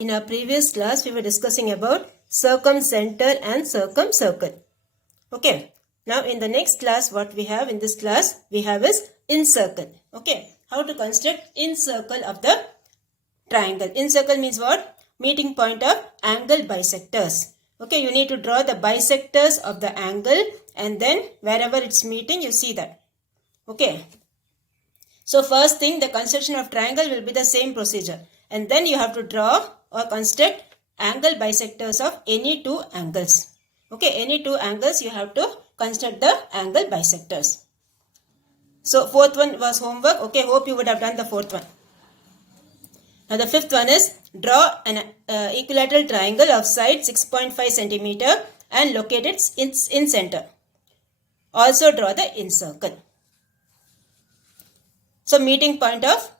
In our previous class, we were discussing about circumcenter and circumcircle. Okay. Now, in the next class, what we have in this class, we have is incircle. Okay. How to construct incircle of the triangle. Incircle means what? Meeting point of angle bisectors. Okay. You need to draw the bisectors of the angle and then wherever it's meeting, you see that. Okay. So, first thing, the construction of triangle will be the same procedure. And then you have to draw or construct angle bisectors of any two angles. Okay, any two angles you have to construct the angle bisectors. So, fourth one was homework. Okay, hope you would have done the fourth one. Now, the fifth one is draw an equilateral triangle of side 6.5 centimeter and locate it in center. Also draw the incircle. So, meeting point of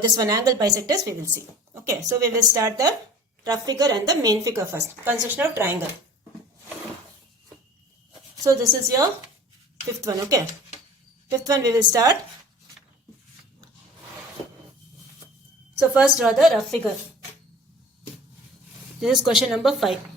this one angle bisectors we will see. Okay, so we will start the rough figure and the main figure first. Construction of triangle. So this is your fifth one. Okay, fifth one we will start. So first draw the rough figure. This is question number 5.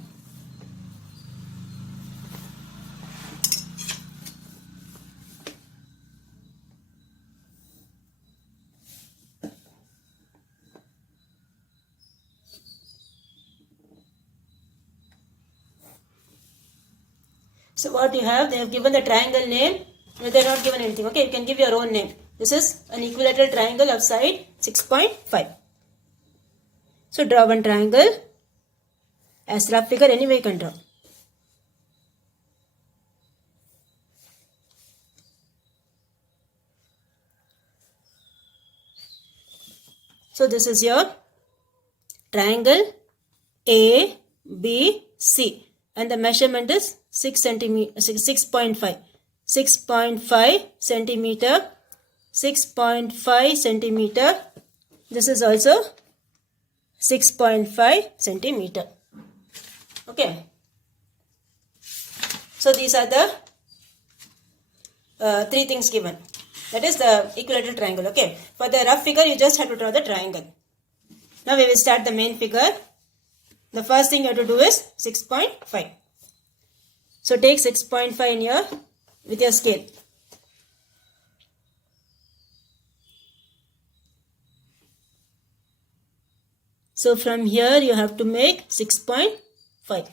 So what you have, they have given the triangle name. No, they are not given anything. Okay, you can give your own name. This is an equilateral triangle of side 6.5. So draw one triangle as rough figure. Anyway you can draw. So this is your triangle ABC and the measurement is 6.5 centimeter, 6.5 centimeter. This is also 6.5 centimeter. Okay. So these are the three things given. That is the equilateral triangle. Okay. For the rough figure, you just have to draw the triangle. Now we will start the main figure. The first thing you have to do is 6.5. So take 6.5 in here with your scale. So from here you have to make 6.5.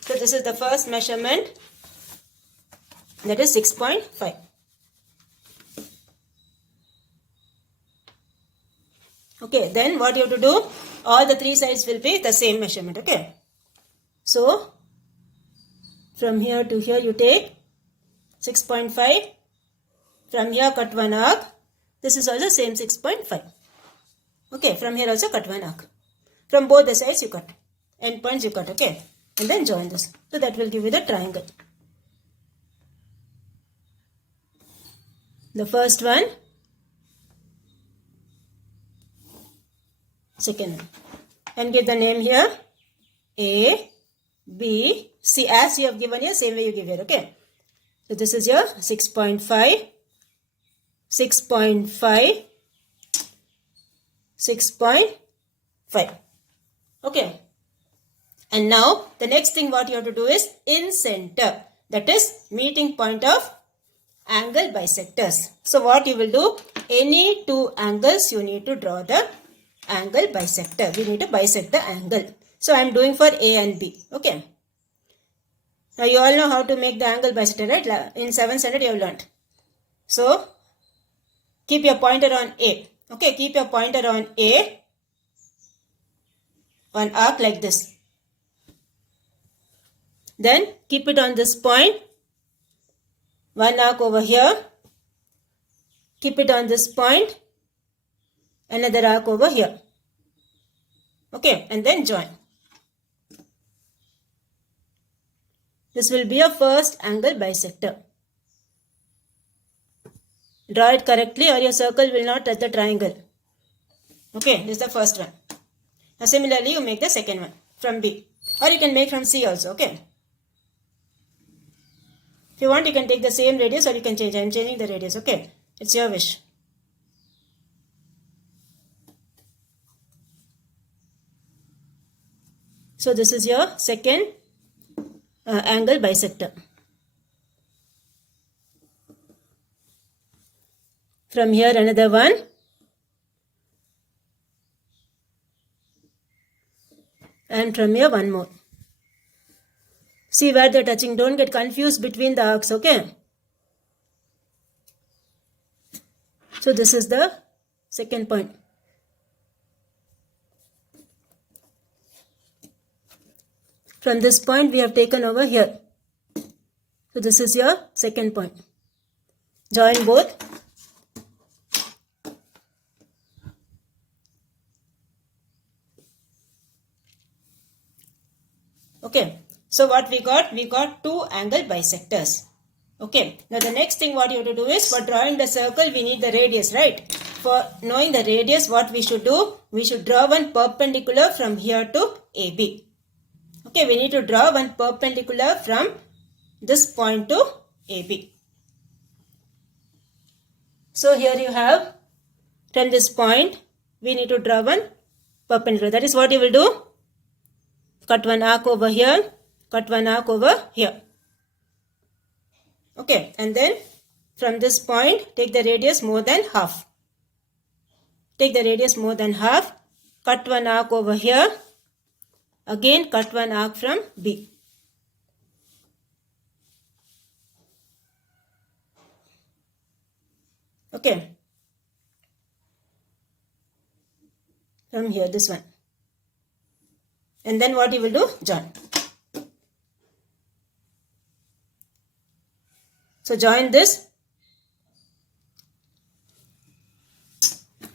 So this is the first measurement, that is 6.5. Okay, then what you have to do? All the three sides will be the same measurement. Okay. So, from here to here you take 6.5. From here cut one arc. This is also same 6.5. Okay. From here also cut one arc. From both the sides you cut. End points you cut. Okay. And then join this. So, that will give you the triangle. The first one. Second one. And give the name here A, B, C. As you have given here, same way you give here. Okay. So this is your 6.5, 6.5, 6.5. Okay. And now the next thing what you have to do is in center. That is meeting point of angle bisectors. So what you will do? Any two angles you need to draw the angle bisector. We need to bisect the angle. So I am doing for A and B. Okay. Now you all know how to make the angle bisector, right? In 7th standard you have learnt. So keep your pointer on A. Okay. Keep your pointer on A. One arc like this. Then keep it on this point. One arc over here. Keep it on this point. Another arc over here. Okay, and then join. This will be your first angle bisector. Draw it correctly or your circle will not touch the triangle. Okay, this is the first one. Now similarly, you make the second one from B. Or you can make from C also. Okay. If you want, you can take the same radius or you can change. I am changing the radius. Okay. It's your wish. So this is your second angle bisector. From here another one. And from here one more. See where they're touching. Don't get confused between the arcs, okay? So this is the second point. From this point we have taken over here. So this is your second point. Join both. Okay. So what we got? We got two angle bisectors. Okay. Now the next thing what you have to do is, for drawing the circle we need the radius, right? For knowing the radius, what we should do? We should draw one perpendicular from here to AB. Okay, we need to draw one perpendicular from this point to AB. So here you have, from this point we need to draw one perpendicular. That is what you will do. Cut one arc over here, cut one arc over here. Okay, and then from this point take the radius more than half. Take the radius more than half, cut one arc over here, again cut one arc from B. Okay, from here this one. And then what you will do? Join. So join this.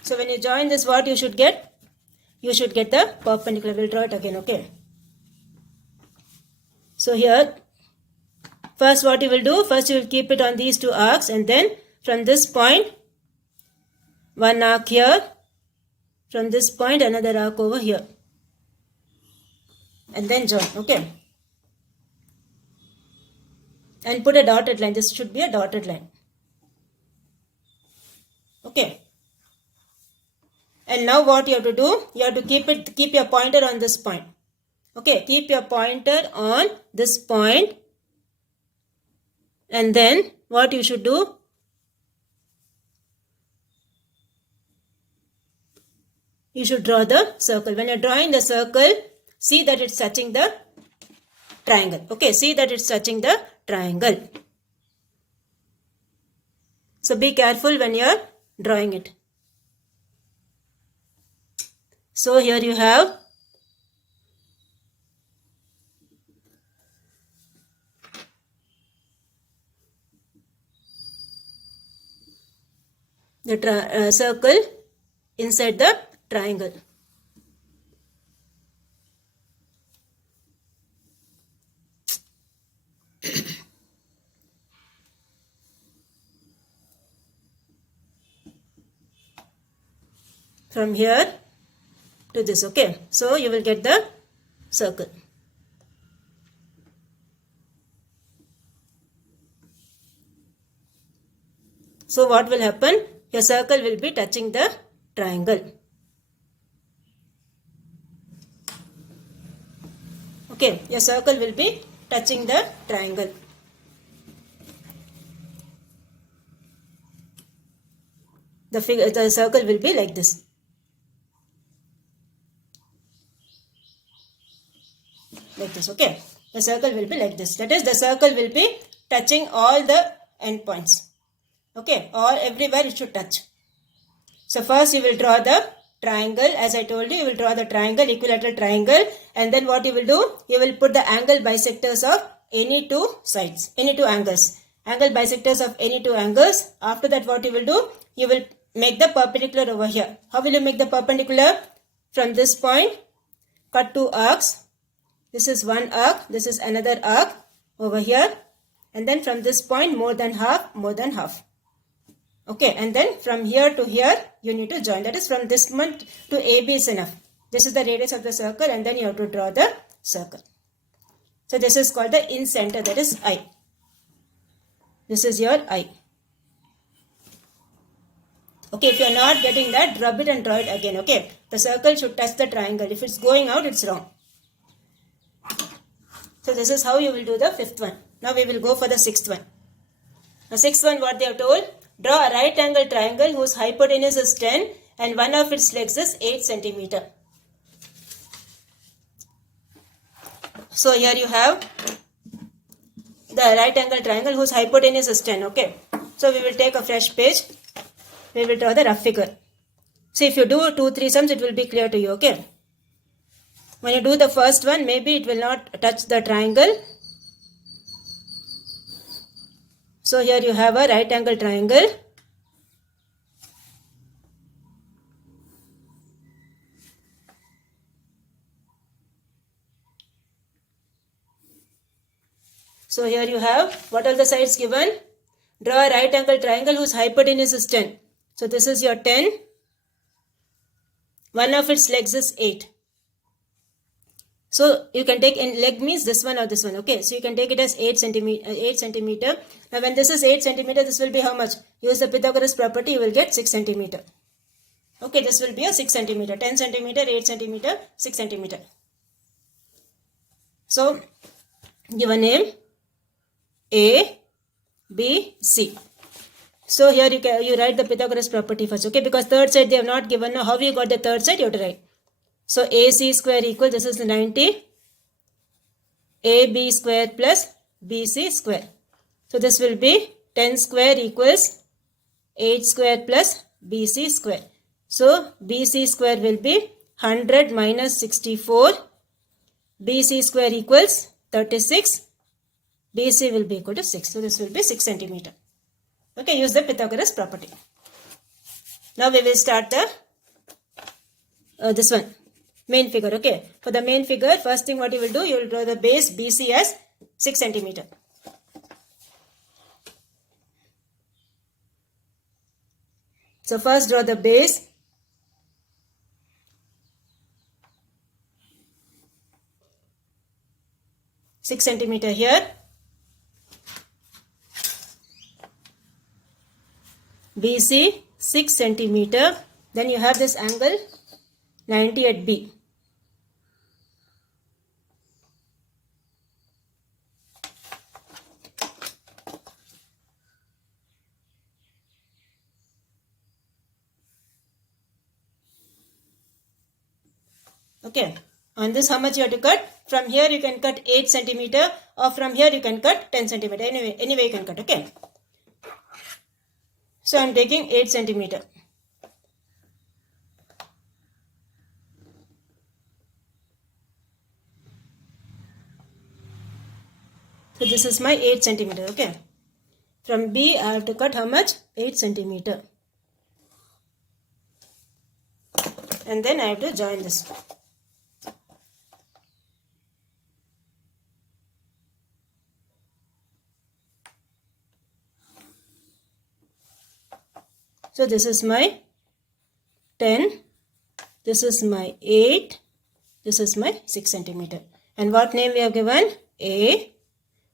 So when you join this, what you should get? You should get the perpendicular. We'll draw it again, okay? So here, first what you will do? First you will keep it on these two arcs, and then from this point, one arc here. From this point, another arc over here. And then join, okay? And put a dotted line. This should be a dotted line. Okay. And now what you have to do? You have to keep your pointer on this point. Okay, keep your pointer on this point. And then what you should do? You should draw the circle. When you're drawing the circle, see that it's touching the triangle. Okay, see that it's touching the triangle. So be careful when you're drawing it. So here you have the circle inside the triangle. From here to this, okay? So you will get the circle. So what will happen? Your circle will be touching the triangle. Okay, your circle will be touching the triangle. The circle will be like this. Like this, okay? The circle will be like this. That is, the circle will be touching all the endpoints. Okay, everywhere it should touch. So first you will draw the triangle. As I told you will draw the triangle, equilateral triangle. And then what you will do? You will put the angle bisectors of any two sides, any two angles. Angle bisectors of any two angles. After that what you will do? You will make the perpendicular over here. How will you make the perpendicular? From this point, cut two arcs. This is one arc. This is another arc over here. And then from this point, more than half. Okay, and then from here to here, you need to join. That is, from this point to AB is enough. This is the radius of the circle, and then you have to draw the circle. So this is called the in-center, that is I. This is your I. Okay, if you are not getting that, rub it and draw it again, okay? The circle should touch the triangle. If it's going out, it's wrong. So this is how you will do the fifth one. Now we will go for the sixth one. The sixth one, what they have told, draw a right angle triangle whose hypotenuse is 10 and one of its legs is 8 centimeter. So here you have the right angle triangle whose hypotenuse is 10. Okay. So we will take a fresh page. We will draw the rough figure. So if you do 2-3 sums, it will be clear to you. Okay. When you do the first one, maybe it will not touch the triangle. So here you have a right angle triangle. So here you have, what are the sides given? Draw a right angle triangle whose hypotenuse is 10. So this is your 10. One of its legs is 8. So you can take, in leg means this one or this one. Okay. So you can take it as 8 centimeter. Now when this is 8 centimeter, this will be how much? Use the Pythagoras property, you will get 6 centimeter. Okay. This will be a 6 centimeter. 10 centimeter, 8 centimeter, 6 centimeter. So give a name A, B, C. So here you write the Pythagoras property first. Okay. Because third side they have not given. Now how you got the third side? You have to write. So AC square equals, this is the 90, AB square plus BC square. So this will be 10 square equals 8 square plus BC square. So BC square will be 100 minus 64. BC square equals 36. BC will be equal to 6. So this will be 6 centimeter. Okay, use the Pythagoras property. Now we will start the this one. Main figure. Okay. For the main figure, first thing what you will do, you will draw the base BC as 6 centimeter. So first draw the base. Six centimeter here. BC 6 centimeter. Then you have this angle 90 at B. Okay. On this, how much you have to cut? From here you can cut 8 centimeter, or from here you can cut 10 centimeter. Anyway you can cut. Okay. So I am taking 8 centimeter. So this is my 8 centimeter. Okay. From B I have to cut how much? 8 centimeter. And then I have to join this. So this is my 10, this is my 8, this is my 6 centimeter. And what name we have given? A,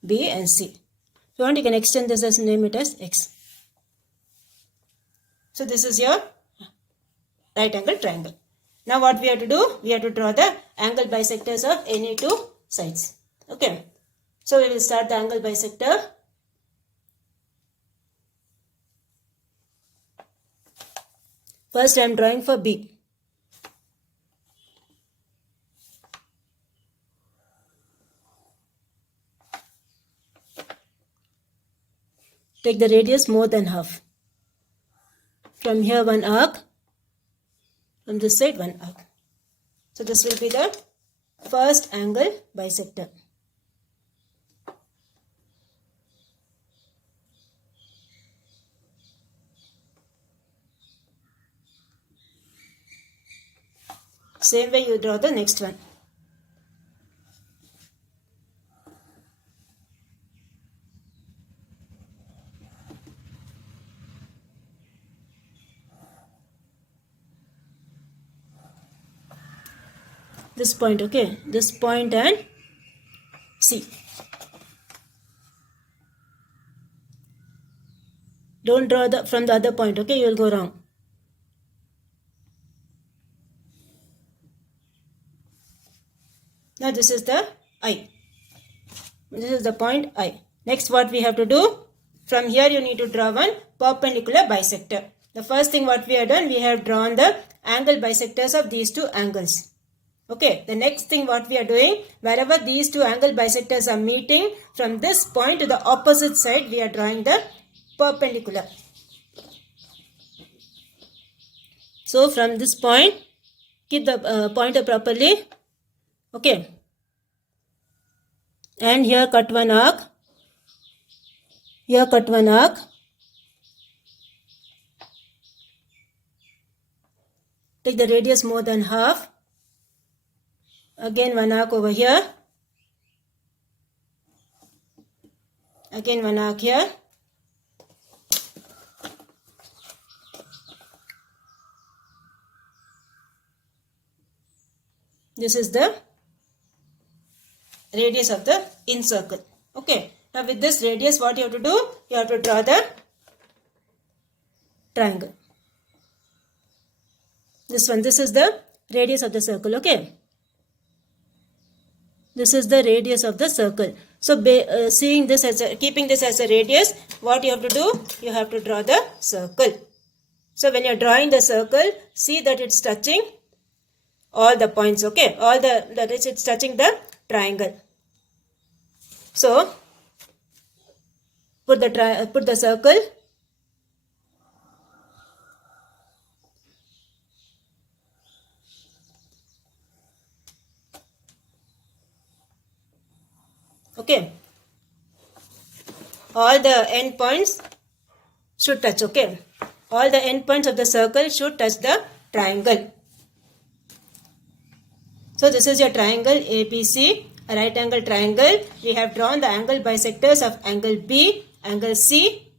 B and C. If you want, you can extend this as name it as X. So this is your right angle triangle. Now what we have to do? We have to draw the angle bisectors of any two sides. Okay. So we will start the angle bisector. First I am drawing for B. Take the radius more than half. From here one arc, from this side one arc. So this will be the first angle bisector. Same way you draw the next one. This point, okay, this point and C. Don't draw from the other point, okay, you will go wrong. Now this is the I. This is the point I. Next what we have to do, from here you need to draw one perpendicular bisector. The first thing what we have done, we have drawn the angle bisectors of these two angles. Okay, the next thing what we are doing, wherever these two angle bisectors are meeting, from this point to the opposite side we are drawing the perpendicular. So from this point, keep the pointer properly. Okay. And here cut one arc. Here cut one arc. Take the radius more than half. Again one arc over here. Again one arc here. This is the radius of the incircle. Okay. Now with this radius what you have to do? You have to draw the triangle. This one. This is the radius of the circle. Okay. This is the radius of the circle. So seeing this as keeping this as a radius, what you have to do? You have to draw the circle. So when you are drawing the circle, see that it's touching all the points. Okay. All that is it's touching the triangle. So put the circle. Okay. All the end points should touch. Okay. All the end points of the circle should touch the triangle. So this is your triangle ABC, a right angle triangle. We have drawn the angle bisectors of angle B, angle C.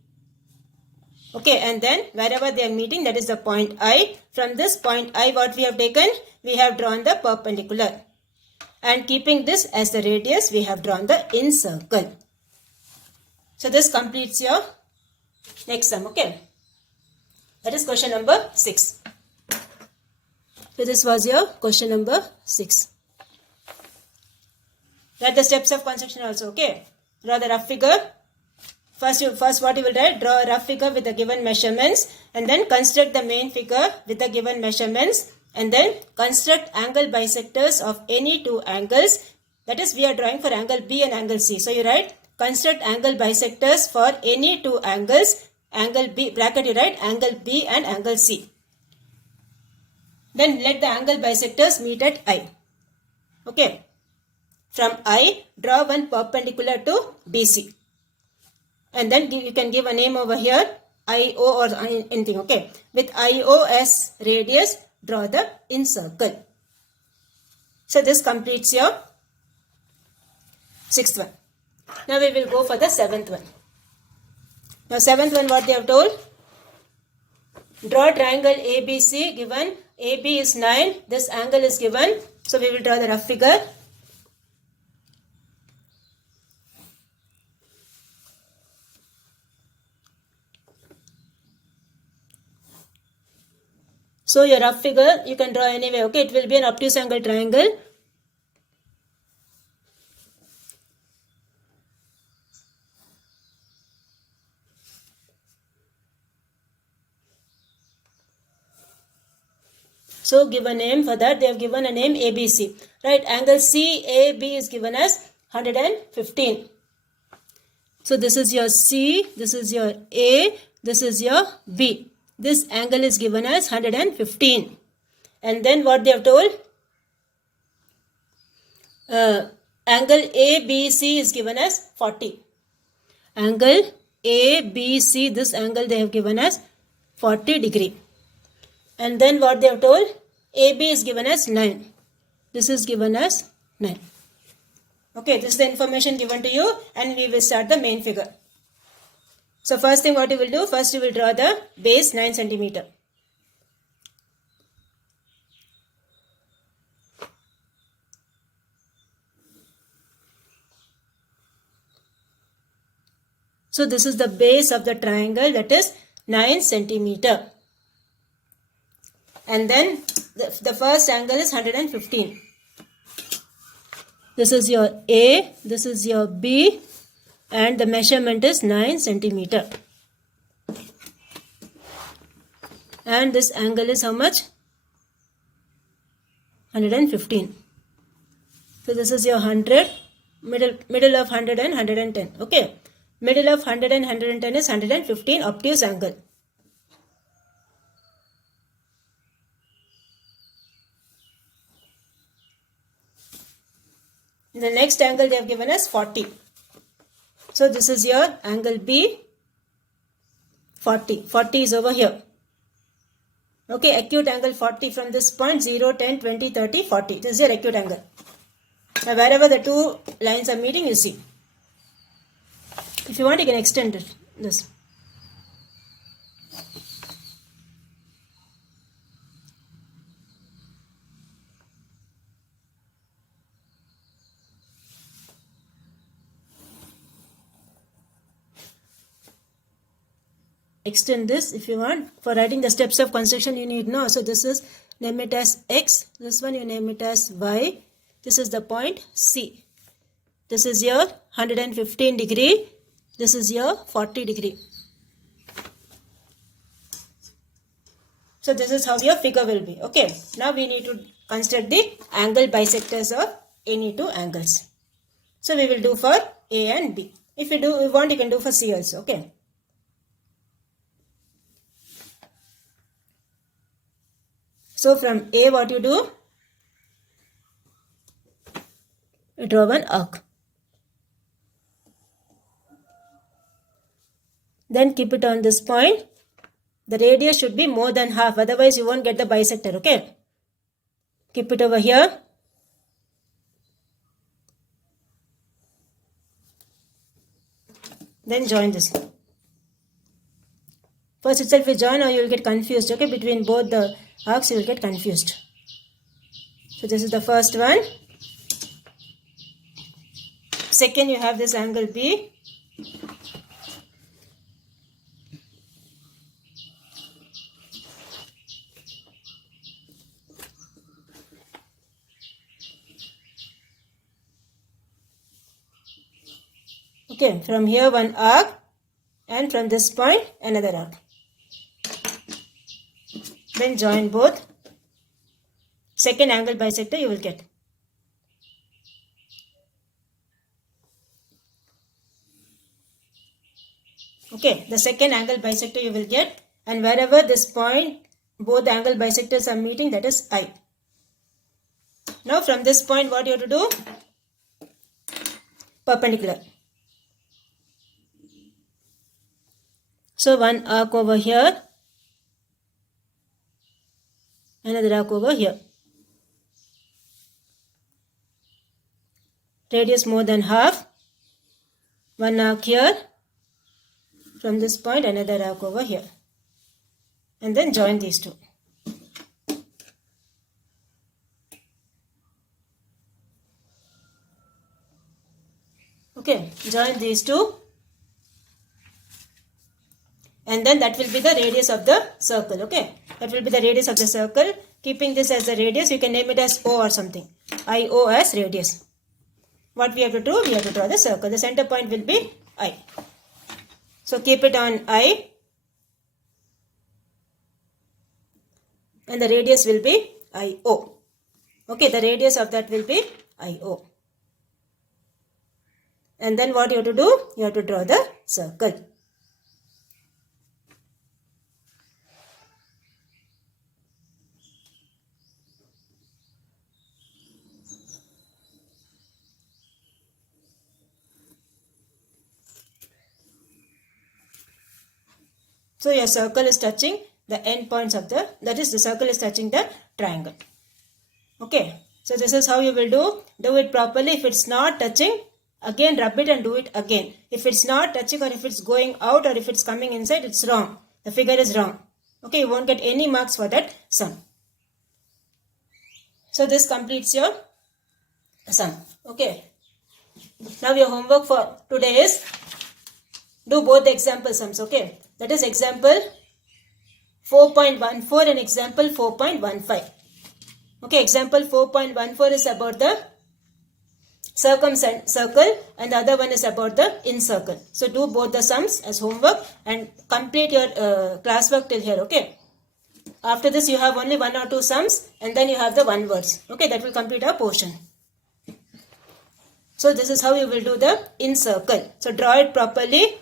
Okay, and then wherever they are meeting, that is the point I. From this point I, what we have taken, we have drawn the perpendicular. And keeping this as the radius, we have drawn the incircle. So this completes your next sum. Okay. That is question number 6. So this was your question number 6. Write the steps of construction also. Okay. Draw the rough figure. First what you will write, draw a rough figure with the given measurements, and then construct the main figure with the given measurements, and then construct angle bisectors of any two angles. That is, we are drawing for angle B and angle C. So you write construct angle bisectors for any two angles. Angle B, bracket you write angle B and angle C. Then let the angle bisectors meet at I. Okay. From I, draw one perpendicular to BC. And then you can give a name over here, IO or anything. Okay. With IO as radius, draw the incircle. So this completes your 6th one. Now we will go for the 7th one. Now 7th one, what they have told? Draw triangle ABC, given AB is 9. This angle is given. So we will draw the rough figure. So your rough figure you can draw anyway. Okay, it will be an obtuse angle triangle. So give a name for that. They have given a name ABC. Right, angle CAB is given as 115. So this is your C, this is your A, this is your B. This angle is given as 115. And then what they have told? Angle ABC is given as 40. Angle ABC, this angle they have given as 40 degree. And then what they have told? AB is given as 9. This is given as 9. Okay, this is the information given to you, and we will start the main figure. So first thing what you will do, first you will draw the base 9 centimeter. So this is the base of the triangle, that is 9 centimeter. And then the first angle is 115. This is your A, this is your B, and the measurement is 9 centimeter. And this angle is how much? 115. So this is your 100, middle of 100 and 110. Okay. Middle of 100 and 110 is 115 obtuse angle. The next angle they have given us 40. So this is your angle B, 40. 40 is over here. Okay, acute angle 40 from this point, 0, 10, 20, 30, 40. This is your acute angle. Now wherever the two lines are meeting, you see. If you want, you can extend it, this. Extend this if you want. For writing the steps of construction, you need know. So this is, name it as X. This one you name it as Y. This is the point C. This is your 115 degree. This is your 40 degree. So this is how your figure will be. Okay. Now we need to construct the angle bisectors of any two angles. So we will do for A and B. If you want, you can do for C also. Okay. So from A, what you do? You draw one arc. Then keep it on this point. The radius should be more than half. Otherwise, you won't get the bisector. Okay. Keep it over here. Then join this. First itself you join or you will get confused. Okay. Between both the arcs, you will get confused. So this is the first one. Second, you have this angle B. Okay, from here one arc and from this point another arc. Then join both. Second angle bisector you will get. Okay, the second angle bisector you will get, and wherever this point, both angle bisectors are meeting, that is I. Now from this point what you have to do? Perpendicular. So one arc over here, another arc over here. Radius more than half. One arc here. From this point, another arc over here. And then join these two. Okay, join these two. And then that will be the radius of the circle. Okay, that will be the radius of the circle. Keeping this as the radius, you can name it as O or something. IO as radius. What we have to do? We have to draw the circle. The center point will be I. So keep it on I. And the radius will be IO. Okay, the radius of that will be IO. And then what you have to do? You have to draw the circle. So your circle is touching the end points of the, that is the circle is touching the triangle. Okay. So this is how you will do. Do it properly. If it's not touching, again rub it and do it again. If it's not touching or if it's going out or if it's coming inside, it's wrong. The figure is wrong. Okay. You won't get any marks for that sum. So this completes your sum. Okay. Now your homework for today is do both the example sums. Okay. That is example 4.14 and example 4.15. Okay, example 4.14 is about the circle and the other one is about the incircle. So do both the sums as homework and complete your classwork till here. Okay. After this you have only 1 or 2 sums and then you have the 1 words. Okay, that will complete our portion. So this is how you will do the incircle. So draw it properly.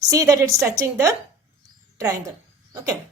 See that it's touching the triangle. Okay.